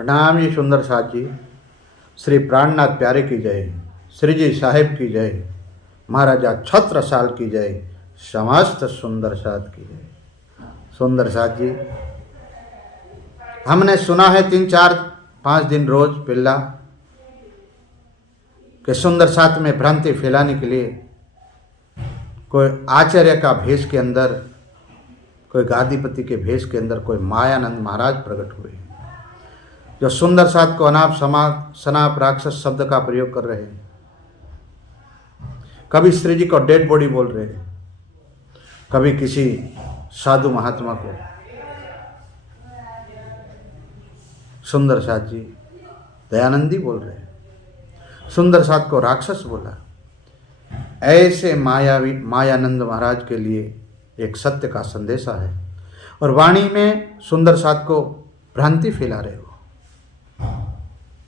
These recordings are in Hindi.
प्रणाम जी सुंदर साथ जी। श्री प्राणनाथ प्यारे की जय, श्री जी साहेब की जय, महाराजा छत्रसाल की जय, समस्त सुंदर साथ की जय। सुंदर साथ जी, हमने सुना है 3-4-5 दिन रोज पिल्ला कि सुंदर साथ में भ्रांति फैलाने के लिए कोई आचार्य का भेष के अंदर, कोई गादीपति के भेष के अंदर कोई मायानंद महाराज प्रकट हुए, जो सुंदर साथ को अनाप सनाप राक्षस शब्द का प्रयोग कर रहे हैं। कभी श्री जी को डेड बॉडी बोल रहे हैं, कभी किसी साधु महात्मा को सुंदर साथ जी दयानंदी बोल रहे हैं, सुंदर साथ को राक्षस बोला। ऐसे मायानंद महाराज के लिए एक सत्य का संदेशा है और वाणी में सुंदर साथ को भ्रांति फैला रहे हो।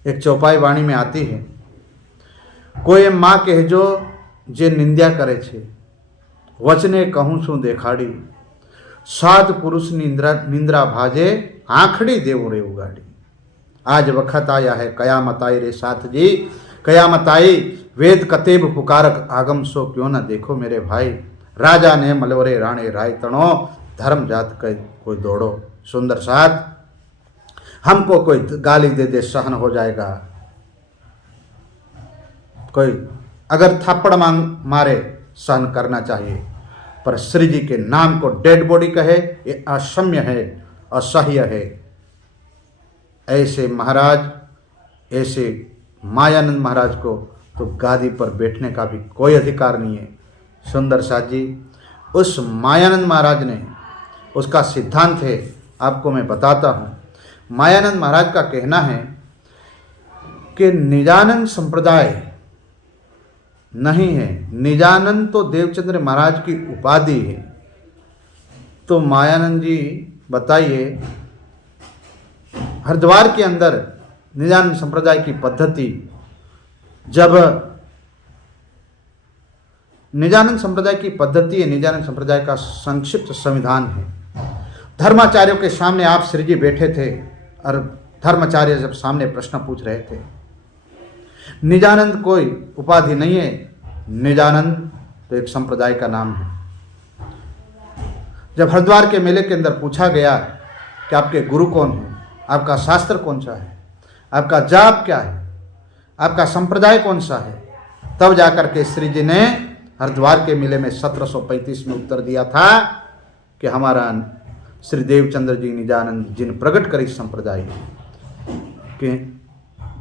एक चौपाई वाणी में आती है, कोई माँ कहजो जे निंद्या करे छे, वचने कहूँ छू देखाड़ी, साध पुरुष निंद्रा भाजे, आंखड़ी देव रे उगाड़ी। आज वक्त आया है कयामत आई रे साथ जी, कयामत आई, वेद कतेब पुकारक आगम सो क्यों न देखो मेरे भाई। राजा ने मलवरे राणे राय तणो, धर्म जात के कोई दौड़ो। सुंदर साथ, हमको कोई गाली दे दे सहन हो जाएगा, कोई अगर थप्पड़ मारे सहन करना चाहिए, पर श्री जी के नाम को डेड बॉडी कहे ये असम्य है, असह्य है। ऐसे महाराज, ऐसे मायानंद महाराज को तो गादी पर बैठने का भी कोई अधिकार नहीं है। सुंदर साथ जी, उस मायानंद महाराज ने, उसका सिद्धांत है, आपको मैं बताता हूँ। मायानंद महाराज का कहना है कि निजानंद संप्रदाय नहीं है, निजानंद तो देवचंद्र महाराज की उपाधि है। तो मायानंद जी बताइए, हरिद्वार के अंदर निजानंद संप्रदाय की पद्धति, जब निजानंद संप्रदाय की पद्धति है, निजानंद संप्रदाय का संक्षिप्त संविधान है। धर्माचार्यों के सामने आप श्री जी बैठे थे और धर्माचार्य जब सामने प्रश्न पूछ रहे थे, निजानंद कोई उपाधि नहीं है, निजानंद तो एक संप्रदाय का नाम है। जब हरिद्वार के मेले के अंदर पूछा गया कि आपके गुरु कौन है, आपका शास्त्र कौन सा है, आपका जाप क्या है, आपका संप्रदाय कौन सा है, तब जाकर के श्री जी ने हरिद्वार के मेले में 1735 में उत्तर दिया था कि हमारा श्री देवचंद्र जी निजानंद जिन प्रकट करी संप्रदाय कि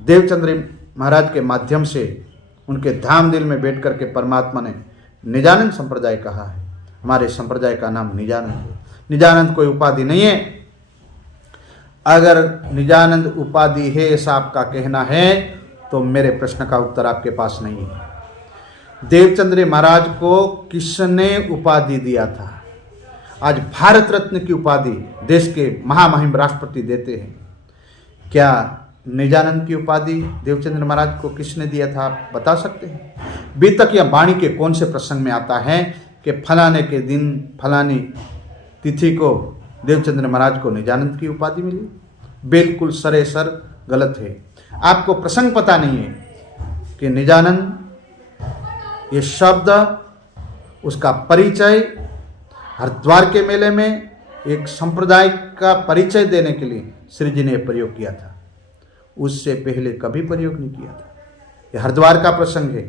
देवचंद्र महाराज के माध्यम से उनके धाम दिल में बैठ कर के परमात्मा ने निजानंद संप्रदाय कहा है। हमारे संप्रदाय का नाम निजानंद है। निजानंद कोई उपाधि नहीं है। अगर निजानंद उपाधि है ऐसा आपका कहना है तो मेरे प्रश्न का उत्तर आपके पास नहीं है। देवचंद्र महाराज को किसने उपाधि दिया था? आज भारत रत्न की उपाधि देश के महामहिम राष्ट्रपति देते हैं। क्या निजानंद की उपाधि देवचंद्र महाराज को किसने दिया था, आप बता सकते हैं? बीतक या वाणी के कौन से प्रसंग में आता है कि फलाने के दिन फलानी तिथि को देवचंद्र महाराज को निजानंद की उपाधि मिली? बिल्कुल सरेसर गलत है। आपको प्रसंग पता नहीं है कि निजानंद ये शब्द, उसका परिचय हरिद्वार के मेले में एक संप्रदाय का परिचय देने के लिए श्री जी ने प्रयोग किया था। उससे पहले कभी प्रयोग नहीं किया था। ये हरिद्वार का प्रसंग है।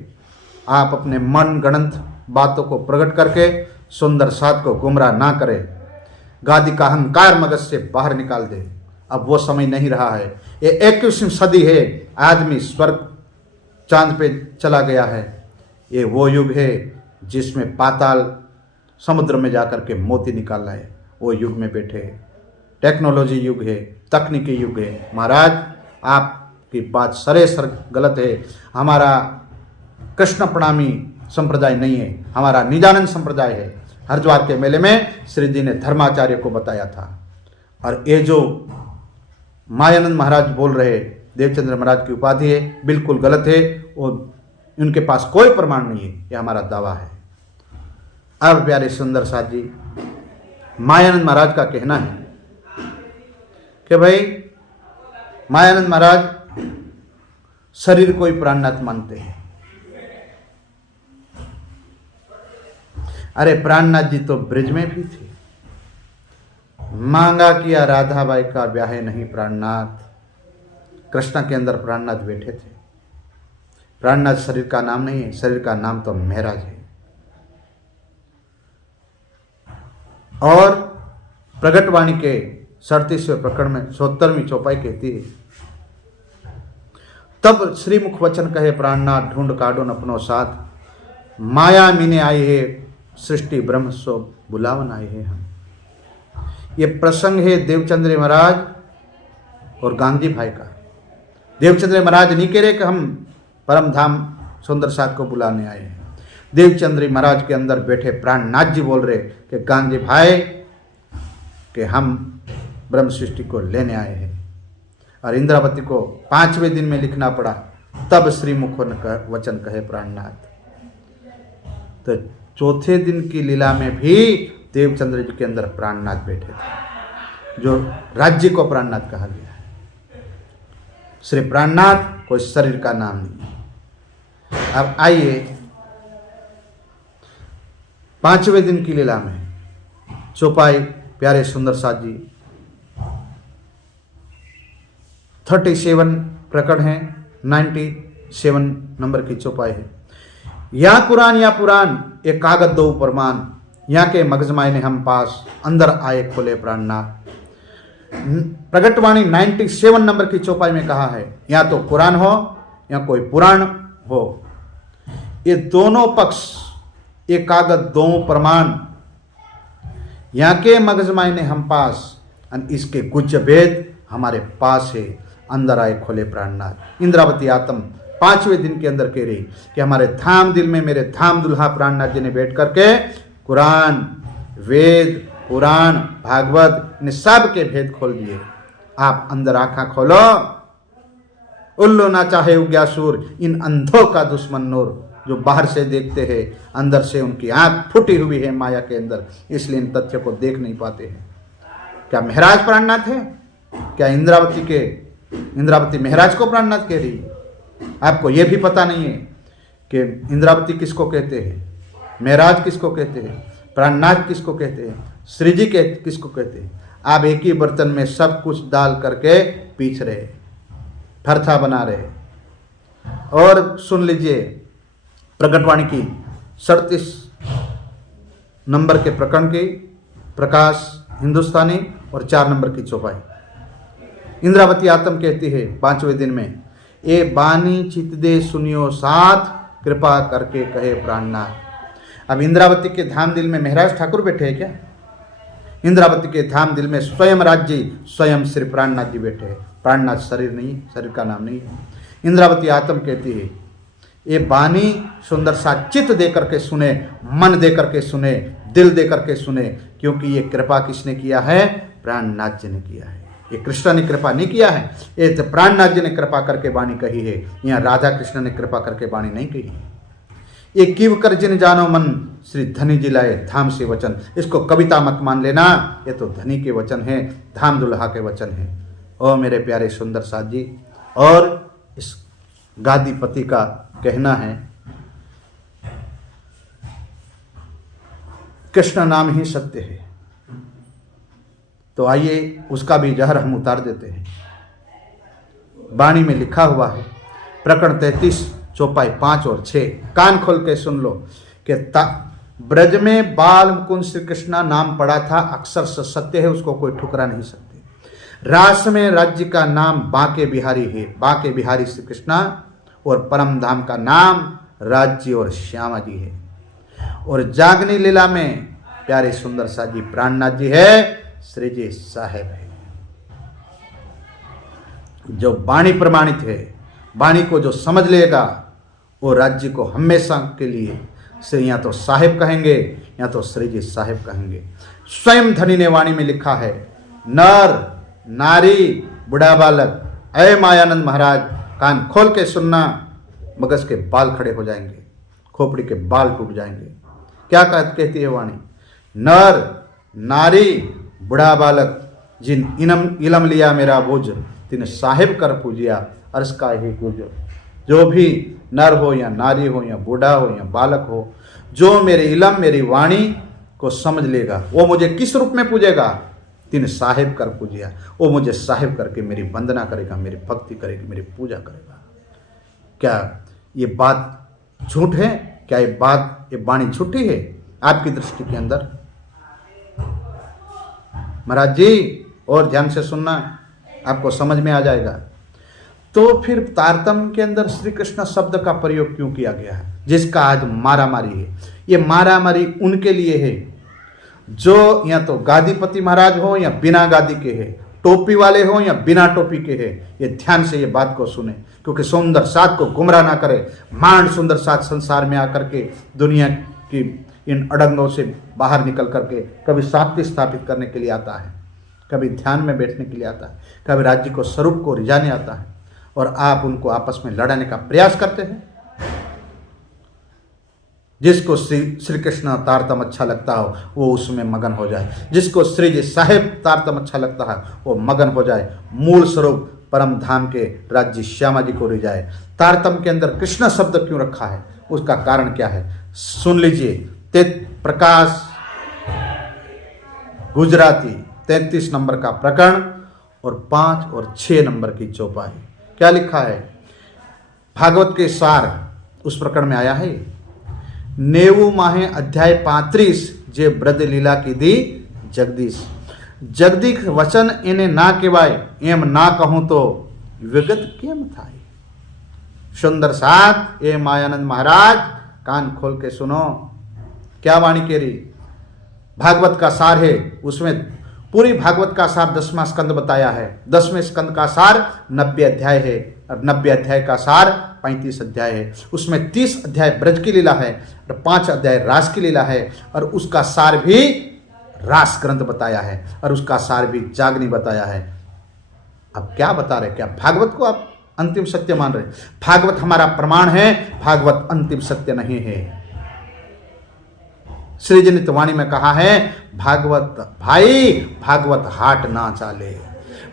आप अपने मन गणंत बातों को प्रकट करके सुंदर साथ को गुमराह ना करें। गादी का अहंकार मगज से बाहर निकाल दे। अब वो समय नहीं रहा है। ये 21वीं सदी है। आदमी स्वर्ग चांद पे चला गया है। ये वो युग है जिसमें पाताल समुद्र में जाकर के मोती निकाल रहा है। वो युग में बैठे हैं। टेक्नोलॉजी युग है, तकनीकी युग है। महाराज, आपकी बात सरेसर गलत है। हमारा कृष्ण प्रणामी संप्रदाय नहीं है, हमारा निजानंद संप्रदाय है। हरिद्वार के मेले में श्री जी ने धर्माचार्य को बताया था। और ये जो मायानंद महाराज बोल रहे देवचंद्र महाराज की उपाधि है, बिल्कुल गलत है। वो उनके पास कोई प्रमाण नहीं है, ये हमारा दावा है। अब प्यारे सुंदर साथ जी, मायानंद महाराज का कहना है कि भाई मायानंद महाराज शरीर को ही प्राणनाथ मानते हैं। अरे प्राणनाथ जी तो ब्रिज में भी थे। मांगा किया राधाबाई का ब्याह नहीं प्राणनाथ। कृष्णा के अंदर प्राणनाथ बैठे थे। प्राणनाथ शरीर का नाम नहीं है, शरीर का नाम तो महराज है। और प्रगटवाणी के 37वें प्रकरण में 74वीं चौपाई कहती है, तब श्रीमुख वचन कहे प्राणनाथ ढूंढ काढो अपनो साथ, माया मीने आए है सृष्टि ब्रह्म सो बुलावन आए हैं हम। ये प्रसंग है देवचंद्र महाराज और गांधी भाई का। देवचंद्र महाराज नहीं कह रहे कि हम परम धाम सुंदर साथ को बुलाने आए हैं। देवचंद्र महाराज के अंदर बैठे प्राणनाथ जी बोल रहे कि गांधी भाई कि हम ब्रह्म सृष्टि को लेने आए हैं। और इंद्रावती को 5वें दिन में लिखना पड़ा, तब श्रीमुख वचन कहे प्राणनाथ। तो चौथे दिन की लीला में भी देवचंद्र जी के अंदर प्राणनाथ बैठे थे, जो राज्य को प्राणनाथ कहा गया है। श्री प्राणनाथ कोई शरीर का नाम नहीं है। अब आइए 5वें दिन की लीला में चौपाई प्यारे सुंदर साथ जी 37 प्रकरण है, 97 नंबर की चौपाई है। या पुराण एक कागज दो परमान, यहाँ के मगजमाए ने हम पास अंदर आए खोले प्राणनाथ। प्रगटवाणी 97 नंबर की चौपाई में कहा है, या तो कुरान हो या कोई पुराण हो, ये दोनों पक्ष एक कागज दो प्रमाण, यहाँ के मगजमाए ने हम पास, इसके गुज्ज भेद हमारे पास है, अंदर आए खोले प्राणनाथ। इंद्रावती आत्म 5वें दिन के अंदर कह रही कि हमारे धाम दिल में मेरे धाम दुल्हा प्राणनाथ जी ने बैठ करके कुरान, वेद, पुराण, भागवत इन सब के भेद खोल दिए। आप अंदर आंखा खोलो, उल्लू ना चाहे उग्यासुर, इन अंधों का दुश्मन नूर, जो बाहर से देखते हैं अंदर से उनकी आंख फूटी हुई है माया के अंदर, इसलिए इन तथ्यों को देख नहीं पाते हैं। क्या महराज प्राणनाथ है? क्या इंद्रावती महराज को प्राणनाथ कह रही है? आपको यह भी पता नहीं है कि इंद्रावती किसको कहते हैं, महराज किसको कहते हैं, प्राणनाथ किसको कहते हैं, श्री जी के किसको कहते हैं। आप एक ही बर्तन में सब कुछ डाल करके पीछ रहे, फरथा बना रहे। और सुन लीजिए प्रगटवाणी की 37 नंबर के प्रकरण की प्रकाश हिंदुस्तानी और 4 नंबर की चौपाई। इंद्रावती आत्म कहती है 5वें दिन में, ए बानी चित दे सुनियो साथ, कृपा करके कहे प्राणनाथ। अब इंद्रावती के धाम दिल में महराज ठाकुर बैठे हैं क्या? इंद्रावती के धाम दिल में स्वयं राज्य स्वयं श्री प्राणनाथ जी बैठे हैं। प्राणनाथ शरीर नहीं, शरीर का नाम नहीं है। इंद्रावती आत्म कहती है, ये बानी सुंदर सा चित्त दे करके सुने, मन दे करके सुने, दिल दे करके सुने, क्योंकि ये कृपा किसने किया है? प्राणनाथ जी ने किया है। ये कृष्ण ने कृपा नहीं किया है, ये तो प्राणनाथ जी ने कृपा करके वाणी कही है। यहाँ राधा कृष्ण ने कृपा करके वाणी नहीं कही है। ये किव कर जिन जानो मन, श्री धनी जी लाए धाम से वचन। इसको कविता मत मान लेना, ये तो धनी के वचन है, धाम दुल्हा के वचन है। ओ मेरे प्यारे सुंदर साथ जी, और इस गादीपति का कहना है कृष्ण नाम ही सत्य है। तो आइए उसका भी जहर हम उतार देते हैं। वाणी में लिखा हुआ है, प्रकरण 33 चौपाई 5 और 6, कान खोल के सुन लो कि ब्रज में बाल मुकुंद श्री कृष्णा नाम पड़ा था, अक्षर सत्य है, उसको कोई ठुकरा नहीं सकते। रास में राज्य का नाम बांके बिहारी है, बांके बिहारी श्री कृष्णा, और परम धाम का नाम राज्य और श्यामा जी है। और जागनी लीला में प्यारे सुंदर सा जी प्राणनाथ जी है, श्री जी साहेब है। जो वाणी प्रमाणित है, वाणी को जो समझ लेगा वो राज्य को हमेशा के लिए श्री या तो साहेब कहेंगे या तो श्री जी साहेब कहेंगे। स्वयं धनी ने वाणी में लिखा है, नर नारी बुढ़ा बालक, अय मायानंद महाराज कान खोल के सुनना, मगज के बाल खड़े हो जाएंगे, खोपड़ी के बाल टूट जाएंगे। क्या कहती है वाणी? नर नारी बुढ़ा बालक, जिन इलम लिया मेरा बोझ, तिन साहिब कर पूजिया अर्श का ही गुजो। जो भी नर हो या नारी हो या बूढ़ा हो या बालक हो, जो मेरे इलम मेरी वाणी को समझ लेगा वो मुझे किस रूप में पूजेगा? तिन साहिब कर पूजिया, वो मुझे साहिब करके मेरी वंदना करेगा, मेरी भक्ति करेगी, मेरी पूजा करेगा। क्या ये बात झूठ है? क्या ये वाणी झूठी है आपकी दृष्टि के अंदर? महाराज जी और ध्यान से सुनना, आपको समझ में आ जाएगा। तो फिर तारतम्य के अंदर श्री कृष्ण शब्द का प्रयोग क्यों किया गया है, जिसका आज मारामारी है? ये मारामारी उनके लिए है जो या तो गादीपति महाराज हो या बिना गादी के है, टोपी वाले हो या बिना टोपी के है। ये ध्यान से ये बात को सुने, क्योंकि सुंदर साथ को गुमराह ना करे। मांड सुंदर साथ संसार में आकर के दुनिया की इन अड़ंगों से बाहर निकल करके कभी शांति स्थापित करने के लिए आता है, कभी ध्यान में बैठने के लिए आता है, कभी राज्य को स्वरूप को रिझाने आता है, और आप उनको आपस में लड़ाने का प्रयास करते हैं। जिसको श्री कृष्ण तारतम अच्छा लगता हो वो उसमें मगन हो जाए, जिसको श्री जी साहेब तारतम अच्छा लगता है वो मगन हो जाए, मूल स्वरूप परम धाम के राज्य श्यामा जी को रिझाए। तारतम के अंदर कृष्ण शब्द क्यों रखा है, उसका कारण क्या है सुन लीजिए। प्रकाश गुजराती 33 नंबर का प्रकरण और 5 और 6 नंबर की चौपाई क्या लिखा है? भागवत के सार उस प्रकरण में आया है। नेवु माहे अध्याय 35 जे ब्रज लीला की दी जगदीश। जगदीश वचन इन्हें ना केवाय एम ना कहूं तो विगत केम थाय। सुंदर साथ ए मायानंद महाराज कान खोल के सुनो, क्या वाणी कह रही? भागवत का सार है, उसमें पूरी भागवत का सार 10वां स्कंद बताया है। 10वें स्कंद का सार 90 अध्याय है और 90 अध्याय का सार 35 अध्याय है। उसमें 30 अध्याय ब्रज की लीला है और 5 अध्याय रास की लीला है, और उसका सार भी रास ग्रंथ बताया है और उसका सार भी जागनी बताया है। अब क्या बता रहे? क्या भागवत को आप अंतिम सत्य मान रहे? भागवत हमारा प्रमाण है, भागवत अंतिम सत्य नहीं है। श्री जी ने वाणी में कहा है, भागवत भाई भागवत हाट ना चाले।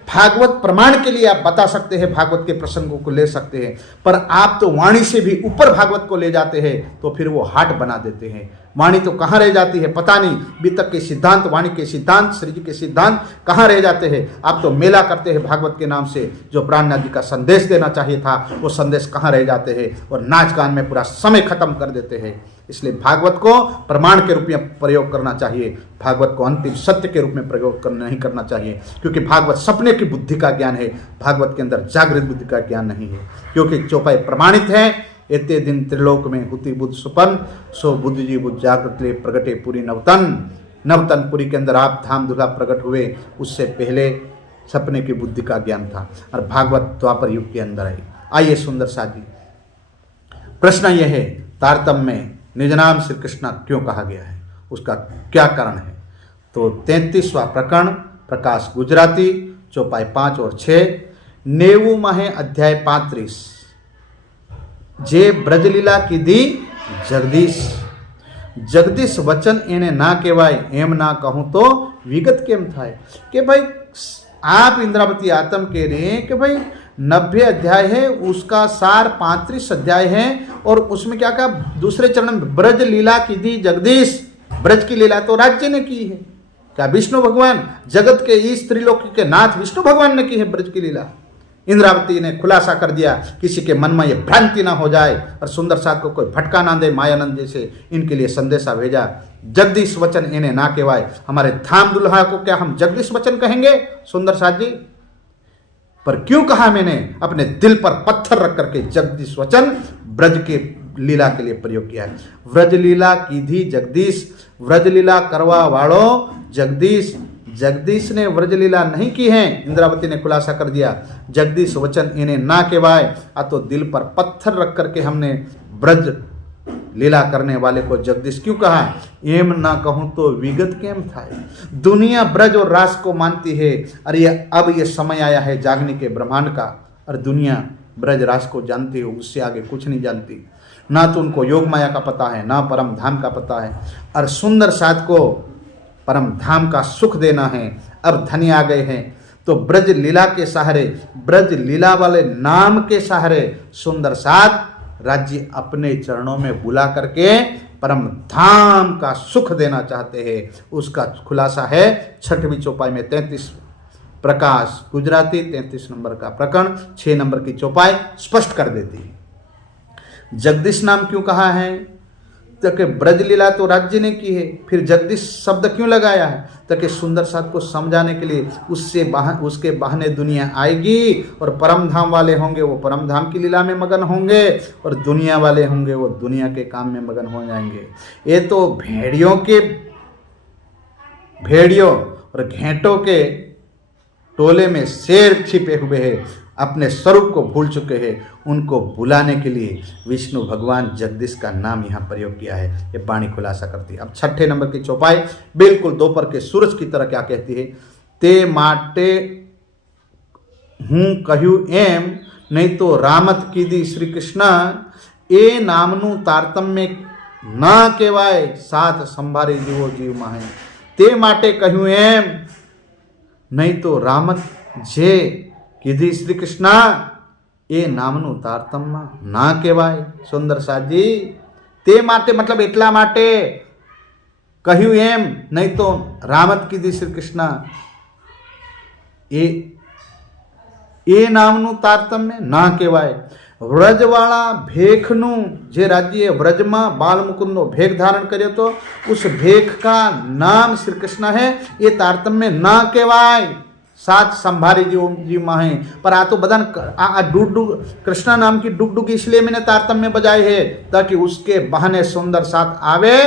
भागवत प्रमाण के लिए आप बता सकते हैं, भागवत के प्रसंगों को ले सकते हैं, पर आप तो वाणी से भी ऊपर भागवत को ले जाते हैं, तो फिर वो हाट बना देते हैं। वाणी तो कहाँ रह जाती है पता नहीं। बीतक के सिद्धांत, वाणी के सिद्धांत, श्री जी के सिद्धांत कहाँ रह जाते हैं? आप तो मेला करते हैं भागवत के नाम से। जो प्राणनाथ जी का संदेश देना चाहिए था वो संदेश कहाँ रह जाते हैं, और नाच गान में पूरा समय खत्म कर देते हैं। इसलिए भागवत को प्रमाण के रूप में प्रयोग करना चाहिए, भागवत को अंतिम सत्य के रूप में प्रयोग नहीं करना चाहिए, क्योंकि भागवत सपने की बुद्धि का ज्ञान है, भागवत के अंदर जागृत बुद्धि का ज्ञान नहीं है। क्योंकि चौपाई प्रमाणित है, एते दिन त्रिलोक में हुति बुद्ध सुपन सो बुद्ध जी बुद्ध जागृत ले प्रगटे पूरी नवतन। नवतनपुरी के अंदर आप धाम धुला प्रकट हुए, उससे पहले सपने की बुद्धि का ज्ञान था, और भागवत द्वापर युग के अंदर है। आइए सुंदर साथ जी, प्रश्न यह है, तारतम्य में निज नाम श्री कृष्ण क्यों कहा गया है, उसका क्या कारण है? तो 33वां प्रकरण प्रकाश गुजराती चौपाई 5 और 6। नेवु माहे अध्याय 35 जे ब्रजलीला की दी जगदीश। जगदीश वचन इन्हें ना केवाय एम ना कहूं तो विगत केम थाय। कि भाई आप इंद्रावती आत्म कह रहे हैं कि भाई 90 अध्याय है, उसका सार 35 अध्याय है, और उसमें क्या कहा दूसरे चरण में ब्रज लीला की दी जगदीश। ब्रज की लीला तो राज्य ने की है। क्या विष्णु भगवान, जगत के इस त्रिलोकी के नाथ विष्णु भगवान ने की है ब्रज की लीला? इंद्रावती ने खुलासा कर दिया, किसी के मन में ये भ्रांति ना हो जाए और सुंदर साथ को कोई भटका ना दे। मायानंद जैसे इनके लिए संदेशा भेजा, जगदीश वचन इन्हें ना केवाय। हमारे धाम दुल्हा को क्या हम जगदीश वचन कहेंगे सुंदर साथ जी? पर क्यों कहा मैंने? अपने दिल पर पत्थर रख करके जगदीश वचन ब्रज के लीला के लिए प्रयोग किया है। व्रज लीला कीधी जगदीश, व्रज लीला करवा वालो जगदीश। जगदीश ने व्रज लीला नहीं की है, इंद्रावती ने खुलासा कर दिया। जगदीश वचन इन्हें ना केवाय, तो दिल पर पत्थर रख करके हमने ब्रज लीला करने वाले को जगदीश क्यों कहा? एम ना कहूं तो विगत केम था। दुनिया ब्रज और रास को मानती है, और अब ये समय आया है जागने के ब्रह्मांड का, और दुनिया ब्रज रास को जानती है, उससे आगे कुछ नहीं जानती। ना तो उनको योग माया का पता है, ना परम धाम का पता है, और सुंदर साथ को परम धाम का सुख देना है। अब धनी आ गए हैं, तो ब्रज लीला के सहारे, ब्रज लीला वाले नाम के सहारे सुंदर साथ राज्य अपने चरणों में बुला करके परम धाम का सुख देना चाहते हैं। उसका खुलासा है 6वीं चौपाई में 33 प्रकाश गुजराती 33 नंबर का प्रकरण 6 नंबर की चौपाई स्पष्ट कर देती है। जगदीश नाम क्यों कहा है? ताकि ब्रज लीला तो राज्य ने की है, फिर जगदीश शब्द क्यों लगाया है? ताकि सुंदर साथ को समझाने के लिए उसके बहाने दुनिया आएगी और परम धाम वाले होंगे वो परम धाम की लीला में मगन होंगे और दुनिया वाले होंगे वो दुनिया के काम में मगन हो जाएंगे। ये तो भेड़ियों और घेंटों के टोले में शेर छिपे हुए हैं, अपने स्वरूप को भूल चुके हैं। उनको बुलाने के लिए विष्णु भगवान जगदीश का नाम यहाँ प्रयोग किया है। ये वाणी खुलासा करती है। अब 6ठे नंबर की चौपाई बिल्कुल दोपहर के सूरज की तरह क्या कहती है? ते माटे हूँ कहू एम नहीं तो रामत कीदी श्री कृष्ण ए नामनु तारतम्य ना केवाय साथ संभारे जीवो जीव माहे। ते माटे कहू एम नहीं तो रामत जे કીધી શ્રી કૃષ્ણ એ નામનું તારતમ્ય ના કહેવાય। સુંદર સાજી તે માટે मतलब એટલા માટે કહ્યું એમ, નહીં તો રામત કીધી શ્રી કૃષ્ણ એ નામનું તારતમ્ય ના કહેવાય। વ્રજવાળા ભેખનું જે રાજ્ય વ્રજમાં બાલ મુકુંદનો ભેખ धारण કર્યો तो उस भेख का नाम श्री कृष्ण है, ये तारतम्य ना कहेवाय। साथ संभारी जीव माहे। पर आ तो बदन डुग कृष्णा नाम की डुग इसलिए मैंने तारतम्य बजाए है ताकि उसके बहाने सुंदर साथ आवे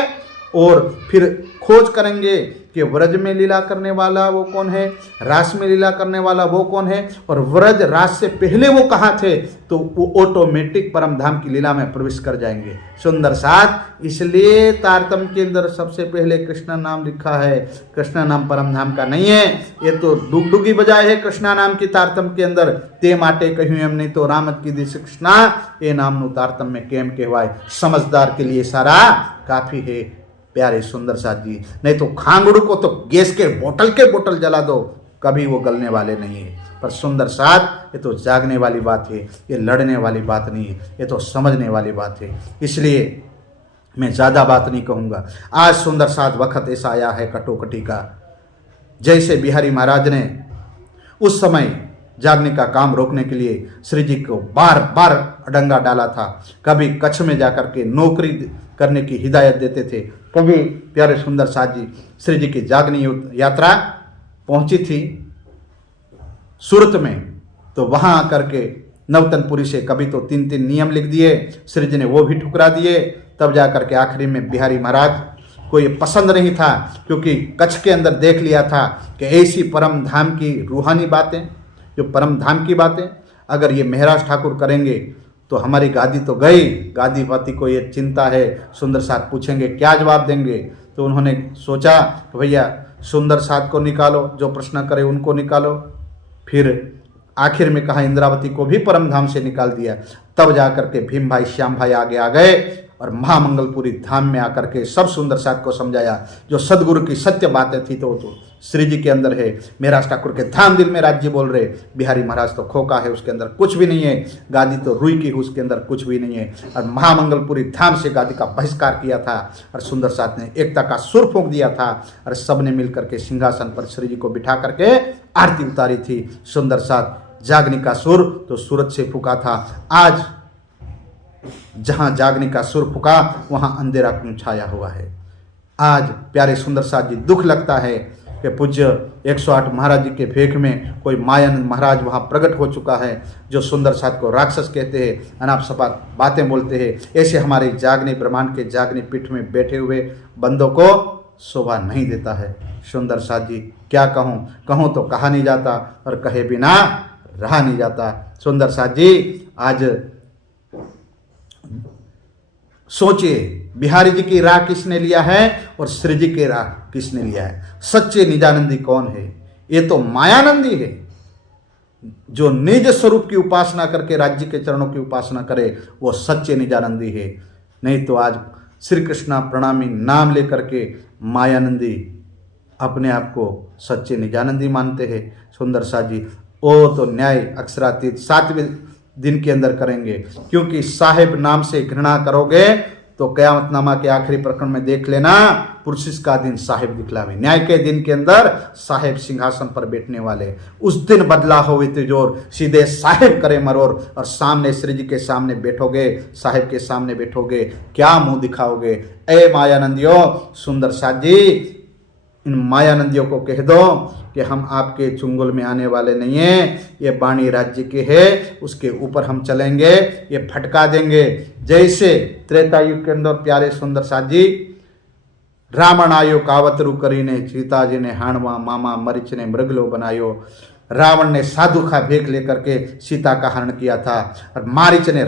और फिर खोज करेंगे कि व्रज में लीला करने वाला वो कौन है, रास में लीला करने वाला वो कौन है, और व्रज रास से पहले वो कहाँ थे, तो वो ऑटोमेटिक परम धाम की लीला में प्रवेश कर जाएंगे। सुंदर साथ इसलिए तारतम्य के अंदर सबसे पहले कृष्णा नाम लिखा है। कृष्णा नाम परम धाम का नहीं है, ये तो डुगडुगी बजाय है कृष्णा नाम की तारतम्य के अंदर। ते माटे कहूँ एम नहीं तो रामत की दिश कृष्णा ये नाम तारतम्य केम कहवाय। समझदार के लिए सारा काफी है प्यारे सुंदर साथ जी। नहीं तो खांगड़ू को तो गैस के बोतल जला दो, कभी वो गलने वाले नहीं है। पर सुंदर साथ ये तो जागने वाली बात है, ये लड़ने वाली बात नहीं है, ये तो समझने वाली बात है। इसलिए मैं ज़्यादा बात नहीं कहूँगा। आज सुंदर साथ वक्त ऐसा आया है कटोकटी का, जैसे बिहारी महाराज ने उस समय जागने का काम रोकने के लिए श्री जी को बार बार अडंगा डाला था। कभी कच्छ में जाकर के नौकरी करने की हिदायत देते थे, कभी प्यारे सुंदर साथ जी श्री जी की जागनी यात्रा पहुंची थी सूरत में, तो वहां आकर के नवतनपुरी से कभी तो 3-3 नियम लिख दिए, श्री जी ने वो भी ठुकरा दिए। तब जाकर के आखिरी में बिहारी महाराज को ये पसंद नहीं था, क्योंकि कच्छ के अंदर देख लिया था कि ऐसी परम धाम की रूहानी बातें, जो परम धाम की बातें अगर ये महाराज ठाकुर करेंगे तो हमारी गादी तो गई। गादीपति को ये चिंता है, सुंदर साथ पूछेंगे क्या जवाब देंगे। तो उन्होंने सोचा कि भैया सुंदर साथ को निकालो, जो प्रश्न करे उनको निकालो। फिर आखिर में कहा इंद्रावती को भी परम धाम से निकाल दिया। तब जाकर के भीम भाई श्याम भाई आगे आ गए और महामंगलपुरी धाम में आकर के सब सुंदर साथ को समझाया। जो सदगुरु की सत्य बातें थी तो श्री जी के अंदर है। मेरा ठाकुर के धाम दिल में राज्य बोल रहे, बिहारी महाराज तो खोका है, उसके अंदर कुछ भी नहीं है। गादी तो रुई की, उसके अंदर कुछ भी नहीं है। और महामंगलपुरी धाम से गादी का बहिष्कार किया था और सुंदर साथ ने एकता का सुर फूंक दिया था और सब ने मिल करके सिंहासन पर श्री जी को बिठा करके आरती उतारी थी। सुंदर साथ जागने का सुर तो सूरत से फूका था। आज जहां जागने का सुर फूका वहां अंधेरा क्यों छाया हुआ है। आज प्यारे सुंदर साथ जी दुख लगता है कि पूज्य 108 महाराज जी के भेख में कोई मायानंद महाराज वहाँ प्रकट हो चुका है, जो सुंदर साथ को राक्षस कहते हैं, अनाप शपात बातें बोलते हैं। ऐसे हमारे जागने ब्रह्मांड के जागने पीठ में बैठे हुए बंदों को शोभा नहीं देता है। सुंदर साथ जी क्या कहूँ तो कहा नहीं जाता और कहे बिना रहा नहीं जाता। सुंदर साथ जी आज सोचिए, बिहारी जी की राह किसने लिया है और श्री जी की राह किसने लिया है। सच्चे निजानंदी कौन है? ये तो मायानंदी है, जो निज स्वरूप की उपासना करके राज्य के चरणों की उपासना करे वो सच्चे निजानंदी है। नहीं तो आज श्री कृष्णा प्रणामी नाम लेकर के मायानंदी अपने आप को सच्चे निजानंदी मानते हैं सुंदर साथ जी, वो तो न्याय अक्षरातीत 7वें दिन के अंदर करेंगे, क्योंकि साहेब नाम से घृणा करोगे तो कयामतनामा के आखिरी प्रकरण में देख लेना, पुरसिस का दिन साहेब दिखलावे। न्याय के दिन के अंदर साहेब सिंहासन पर बैठने वाले, उस दिन बदला हो तिजोर, सीधे साहेब करे मरोर, और सामने श्री जी के सामने बैठोगे, साहेब के सामने बैठोगे, क्या मुंह दिखाओगे? ए मायानंदियों, सुंदर साथ जी, इन मायानंदियों को कह दो कि हम आपके चुंगल में आने वाले नहीं हैं, ये बाणी राज्य के है, उसके ऊपर हम चलेंगे, ये भटका देंगे। जैसे त्रेता युग के अंदर प्यारे सुंदर साथ जी, रावण आयो कावतरू करीने, सीता जी ने हाणवा मामा मरीच ने मृगलो बनायो। रावण ने साधु का भेख लेकर के सीता का हरण किया था, और मारीच ने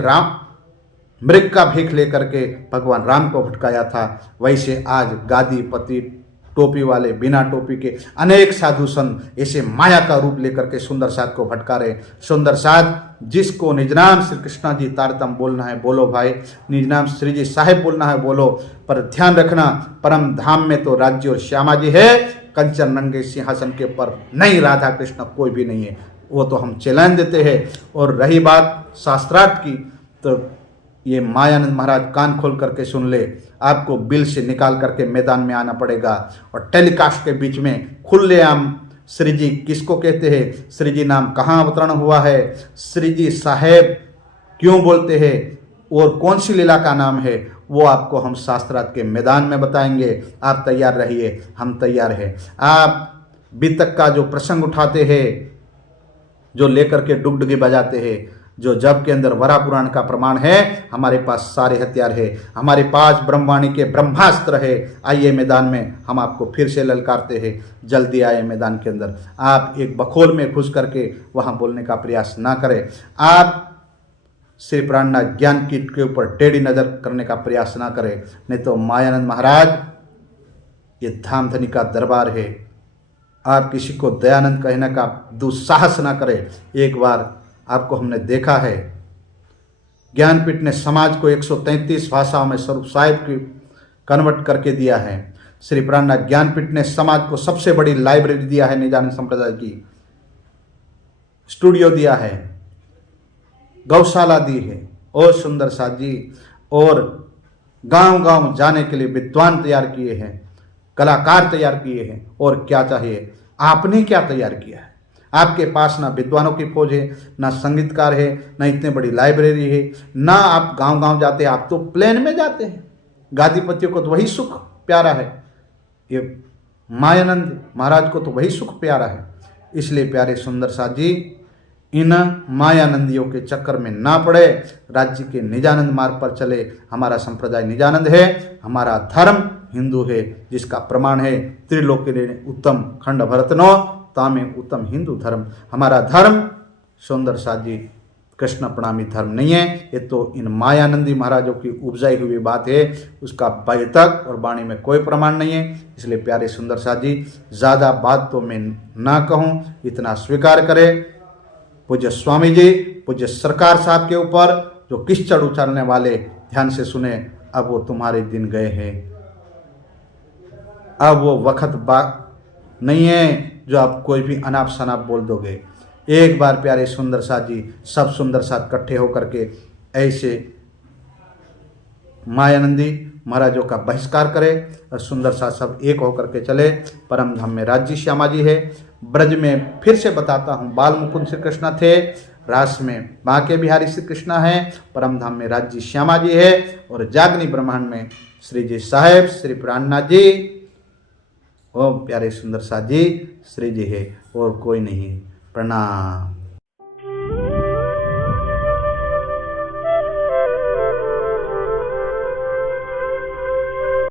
मृग का भेख लेकर के भगवान राम को भटकाया था। वैसे आज गादी पति टोपी वाले, बिना टोपी के अनेक साधु संत ऐसे माया का रूप लेकर के सुंदर साथ को भटका रहे। सुंदर साथ, जिसको निज नाम श्री कृष्णा जी तारतम बोलना है बोलो भाई, निज नाम श्री जी साहेब बोलना है बोलो, पर ध्यान रखना परम धाम में तो राज्य और श्यामा जी है, कंचन रंगे सिंहासन के ऊपर नहीं राधा कृष्ण कोई भी नहीं है, वो तो हम चैलेंज देते हैं। और रही बात शास्त्रार्थ की, तो ये मायानंद महाराज कान खोल करके सुन ले, आपको बिल से निकाल करके मैदान में आना पड़ेगा, और टेलीकास्ट के बीच में खुलेआम श्री जी किसको कहते हैं, श्री जी नाम कहाँ अवतरण हुआ है, श्री जी साहेब क्यों बोलते हैं, और कौन सी लीला का नाम है, वो आपको हम शास्त्रार्थ के मैदान में बताएंगे। आप तैयार रहिए, हम तैयार हैं। आप बीतक का जो प्रसंग उठाते हैं, जो लेकर के डुगडुगी बजाते हैं, जो जब के अंदर वरा पुराण का प्रमाण है, हमारे पास सारे हथियार है, हमारे पास ब्रह्मवाणी के ब्रह्मास्त्र है। आइए मैदान में, हम आपको फिर से ललकारते हैं, जल्दी आए मैदान के अंदर। आप एक बखोल में घुस करके वहाँ बोलने का प्रयास ना करें। आप श्री प्राणनाथ ज्ञानपीठ के ऊपर टेढ़ी नज़र करने का प्रयास ना करें, नहीं तो मायानंद महाराज, ये धामधनी का दरबार है। आप किसी को दयानंद कहने का दुस्साहस ना करें। एक बार आपको हमने देखा है, ज्ञानपीठ ने समाज को 133 भाषाओं में स्वरूप साहिब की कन्वर्ट करके दिया है। श्री प्राणनाथ ज्ञानपीठ ने समाज को सबसे बड़ी लाइब्रेरी दिया है, निजानंद संप्रदाय की स्टूडियो दिया है, गौशाला दी है, और सुंदर साथ जी, और गांव गांव जाने के लिए विद्वान तैयार किए हैं, कलाकार तैयार किए हैं। और क्या चाहिए? आपने क्या तैयार किया है? आपके पास ना विद्वानों की फौज है, ना संगीतकार है, ना इतने बड़ी लाइब्रेरी है, ना आप गांव गांव जाते हैं, आप तो प्लेन में जाते हैं। गादीपतियों को तो वही सुख प्यारा है, ये मायानंद महाराज को तो वही सुख प्यारा है। इसलिए प्यारे सुंदर साथ जी, इन मायानंदियों के चक्कर में ना पड़े, राज्य के निजानंद मार्ग पर चले। हमारा संप्रदाय निजानंद है, हमारा धर्म हिंदू है, जिसका प्रमाण है त्रिलोकी उत्तम खंड भरतनो तामे उत्तम हिंदू धर्म। हमारा धर्म सुंदर साथ जी कृष्ण प्रणामी धर्म नहीं है, ये तो इन मायानंदी महाराजों की उपजाई हुई बात है, उसका बैतक और वाणी में कोई प्रमाण नहीं है। इसलिए प्यारे सुंदर साथ जी, ज़्यादा बात तो मैं ना कहूँ, इतना स्वीकार करें। पूज्य स्वामी जी, पूज्य सरकार साहब के ऊपर जो किश्चड़ उछालने वाले, ध्यान से सुने, अब वो तुम्हारे दिन गए हैं। अब वो वक्त बात नहीं है जो आप कोई भी अनाप शनाप बोल दोगे। एक बार प्यारे सुंदर साथ जी, सब सुंदर साथ इकट्ठे होकर के ऐसे मायानंदी महाराजों का बहिष्कार करे, और सुंदर साथ सब एक होकर के चले। परम धाम में राज्य श्यामा जी है। ब्रज में फिर से बताता हूँ, बाल मुकुंद श्री कृष्ण थे, रास में बांके बिहारी श्री कृष्ण हैं, परम धाम में राज्य श्यामा जी है, और जागनी ब्रह्मांड में श्री जी साहेब श्री प्राणनाथ जी, ओम प्यारे सुंदर साथ जी श्री जी है, और कोई नहीं। प्रणाम।